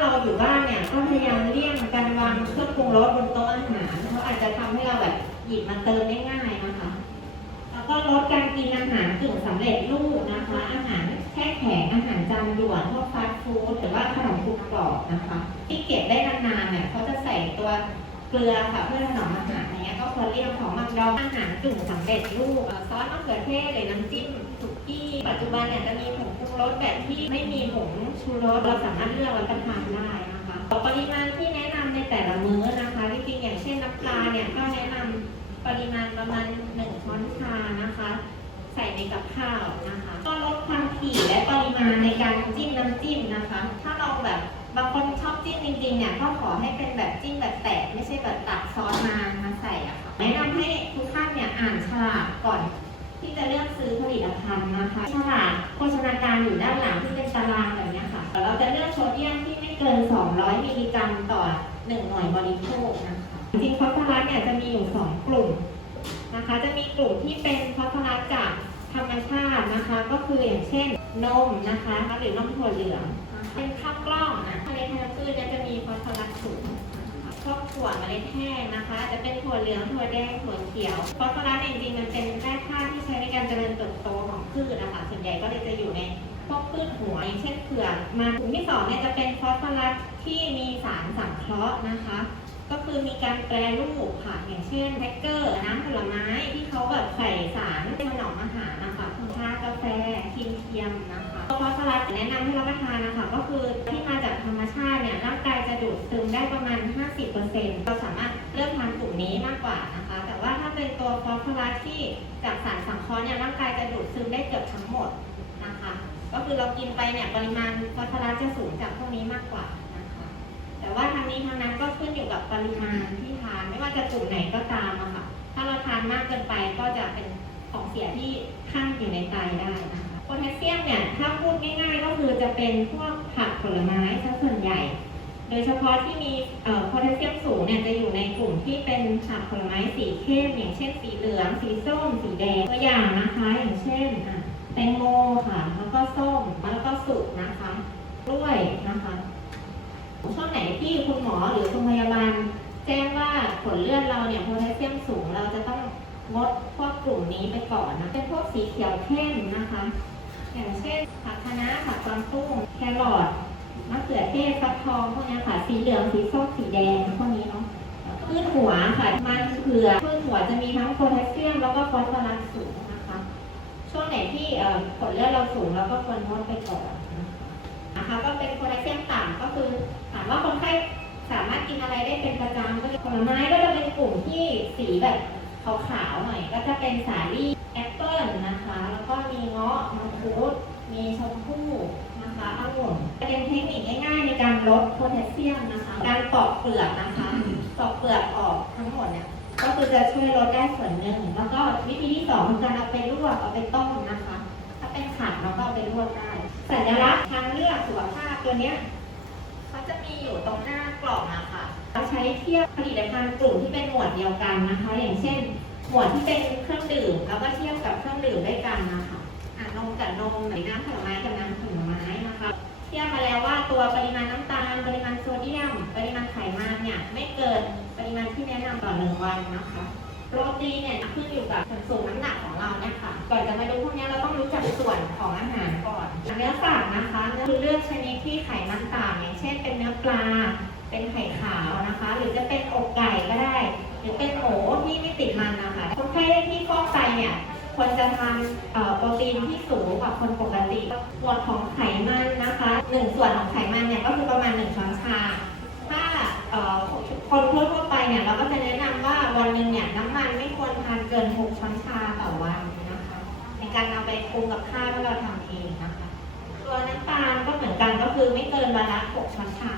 เราอยู่บ้านเนี่ยก็พยายามเลี่ยงการวางเครื่องปรุงรสบนโต๊ะอาหารเพราะอาจจะทำให้เราแบบหยิบมาเติมได้ง่ายนะคะ แล้วก็ลดการกินอาหารกึ่งสำเร็จรูปนะคะ อาหารแช่แข็งอาหารจานด่วนพวกฟาสต์ฟู้ดหรือว่าขนมกรุบกรอบนะคะ ที่เก็บได้นานๆเนี่ยเขาจะใส่ตัวเกลือค่ะเพื่อถนอมอาหารอย่างเงี้ยก็ควรเลี่ยงของมักดองอาหารกึ่งสำเร็จรูปซอสมะเขือเทศหรือน้ำจิ้มสุกี้ปัจจุบันเนี่ยจะมีผงป รสแบบที่ไม่มีผงชูรสเราสามารถเลือกรับประทานได้นะคะปริมาณที่แนะนำในแต่ละมื้อนะคะจริงๆอย่างเช่นน้ำปลาเนี่ยก็แนะนำปริมาณประมาณ1ช้อนชานะคะ ใส่ในกับข้าวนะคะ ก็ลดความถี่และปริมาณในการจิ้มน้ำจิ้มนะคะ ถ้าเราแบบบางคนชอบจิ้มจริงๆเนี่ยก็ขอให้เป็นแบบจิ้มแบบแตกไม่ใช่แบบตักซอสมามาใส่อะค่ะแนะนำให้ทุกท่านเนี่ยอ่านฉลากก่อน ที่จะเลือกซื้อผลิตภัณฑ์นะคะฉลากโภชนาการอยู่ด้านหลังที่เป็นตารางแบบนี้ค่ะ เราจะเลือกโซเดียมที่ไม่เกิน 200 มิลลิกรัมต่อ 1 หน่วยบริโภคนะคะ จริงฟอสฟอรัสเนี่ยจะมีอยู่ 2 กลุ่มนะคะ จะมีกลุ่มที่เป็นฟอสฟอรัสจากธรรมชาตินะคะ ก็คืออย่างเช่นนมนะคะหรือนมถั่วเหลือง เป็นข้าวกล้องนะทะเลธัญพืชเนี่ยจะมีฟอสฟอรัสสูง พวกถั่วเมล็ดแห้งนะคะ จะเป็นถั่วเหลืองถั่วแดงถั่วเขียวฟอสฟอรัสจริงๆมันเป็นแร่ธาตุที่ใช้ในการเจริญเติบโตของพืชนะคะส่วนใหญ่ก็เลยจะอยู่ในพวกพืชหัวอย่างเช่นเผือกมากลุ่มที่สองเนี่ยจะเป็นฟอสฟอรัสที่มีสารสังเคราะห์นะคะ ก็คือมีการแปรรูปค่ะอย่างเช่นแท็กเกอร์น้ำผลไม้ที่เขาแบบใส่สารถนอมอาหารนะคะชากาแฟครีมเทียมนะคะฟอสฟอรัสแนะนำให้รับประทานนะคะก็คือที่มาจาก ซึมได้ประมาณ 50%เราสามารถเลือกทานกลุ่มนี้มากกว่านะคะ แต่ว่าถ้าเป็นตัวฟอสฟอรัสที่จากสารสังเคราะห์เนี่ยร่างกายจะดูดซึมได้เกือบทั้งหมดนะคะ ก็คือเรากินไปเนี่ยปริมาณฟอสฟอรัสจะสูงจากพวกนี้มากกว่านะคะ แต่ว่าทางนี้ทางนั้นก็ขึ้นอยู่กับปริมาณที่ทานไม่ว่าจะกลุ่มไหนก็ตามอะค่ะ ถ้าเราทานมากเกินไปก็จะเป็นของเสียที่ข้างอยู่ในไตได้นะคะโพแทสเซียมเนี่ยถ้าพูดง่ายๆก็คือจะเป็นพวกผักผลไม้ซะส่วนใหญ่ โดยเฉพาะที่มีโพแทสเซียมสูงเนี่ยจะอยู่ในกลุ่มที่เป็นผักผลไม้สีเข้ม อย่างเช่นสีเหลือง สีส้ม สีแดงตัวอย่างนะคะอย่างเช่นแตงโมค่ะแล้วก็ส้มแล้วก็สุกนะคะกล้วยนะคะช่วงไหนที่คุณหมอหรือคุณพยาบาลแจ้งว่าผลเลือดเราเนี่ยโพแทสเซียมสูงเราจะต้องงดพวกกลุ่มนี้ไปก่อนนะเป็นพวกสีเขียวเข้มนะคะ อย่างเช่นผักคะน้าผักกวางตุ้งแครอท มะเขือเทศฟักทองพวกนี้ค่ะ สีเหลือง สีส้ม สีแดงพวกนี้เนาะพืชหัวค่ะ มันเผือกพืชหัวจะมีทั้งโพแทสเซียมแล้วก็ฟอสฟอรัสสูงนะคะ ช่วงไหนที่ผลเลือดเราสูงเราก็ควรงดไปก่อนนะคะนะคะก็เป็นโพแทสเซียมต่ำก็คือถามว่าคนไข้สามารถกินอะไรได้เป็นประจำก็ผลไม้ก็จะเป็นกลุ่มที่สีแบบขาวๆหน่อย ก็จะเป็นสาลี่แอปเปิลนะคะ แล้วก็มีเงาะมังคุดมีชมพู่ นะคะองุ่นเป็นเทคนิคง่ายๆในการลดโพแทสเซียมนะคะ การปอกเปลือกนะคะปอกเปลือกออกทั้งหมดเนี่ยก็คือจะช่วยลดได้ส่วนหนึ่ง แล้วก็วิธีที่สองคือการเอาไปลวกเอาไปต้มนะคะ ถ้าเป็นขัดเราก็เอาไปลวกได้ สัญลักษณ์ทางเลือกสุขภาพตัวเนี้ยเขาจะมีอยู่ตรงหน้ากล่องอะค่ะเราใช้เทียบผลิตภัณฑ์กลุ่มที่เป็นหมวดเดียวกันนะคะ อย่างเช่น หมวดที่เป็นเครื่องดื่มแล้วก็เทียบกับเครื่องดื่มด้วยกันนะคะอะนมกับนมหรือน้ำผลไม้กับน้ำผลไม้นะคะเทียบมาแล้วว่าตัวปริมาณน้ำตาล ปริมาณโซเดียม ปริมาณไขมันเนี่ยไม่เกินปริมาณที่แนะนำต่อหนึ่งวันนะคะ โปรตีนเนี่ยขึ้นอยู่กับส่วนสูงน้ำหนักของเราเนี่ยค่ะ ก่อนจะมาดูพวกนี้เราต้องรู้จักส่วนของอาหารก่อนเนื้อสัตว์นะคะคือเลือกชนิดที่ไขมันต่ำอย่างเช่น เป็นเนื้อปลา เป็นไข่ขาวนะคะ หรือจะเป็นอกไก่ก็ได้ หรือเป็นหมูที่ไม่ติดมันนะคะคนไข้ที่ฟอกไตเนี่ยควรจะทานโปรตีนที่สูงกว่าคนปกติส่วนของไขมันนะคะหนึ่งส่ วนของไขมันเนี่ยก็คือประมาณหนึ่งช้อนชา ถ้าคนทั่วๆไปเนี่ยเราก็จะแนะนำว่าวันหนึ่งเนี่ยน้ำมันไม่ควรทานเกิน 6 ช้อนชาต่อวันนะคะ ในการเอาไปปรุงกับข้าวที่เราทำเองนะคะ ตัวน้ำตาลก็เหมือนกันก็คือไม่เกินวันละ 6 ช้อนชา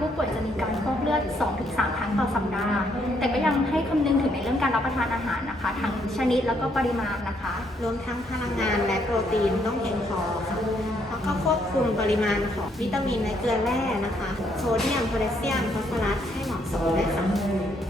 ผู้ป่วยจะมีการฟอกเลือด 2-3 ครั้งต่อสัปดาห์ แต่ก็ยังให้คำนึงถึงในเรื่องการรับประทานอาหารนะคะ ทั้งชนิดแล้วก็ปริมาณนะคะ รวมทั้งพลังงานและโปรตีนต้องเพียงพอค่ะแล้วก็ควบคุมปริมาณของวิตามินและเกลือแร่นะคะ โซเดียม โพแทสเซียม ฟอสฟอรัสให้เหมาะสมด้วยค่ะ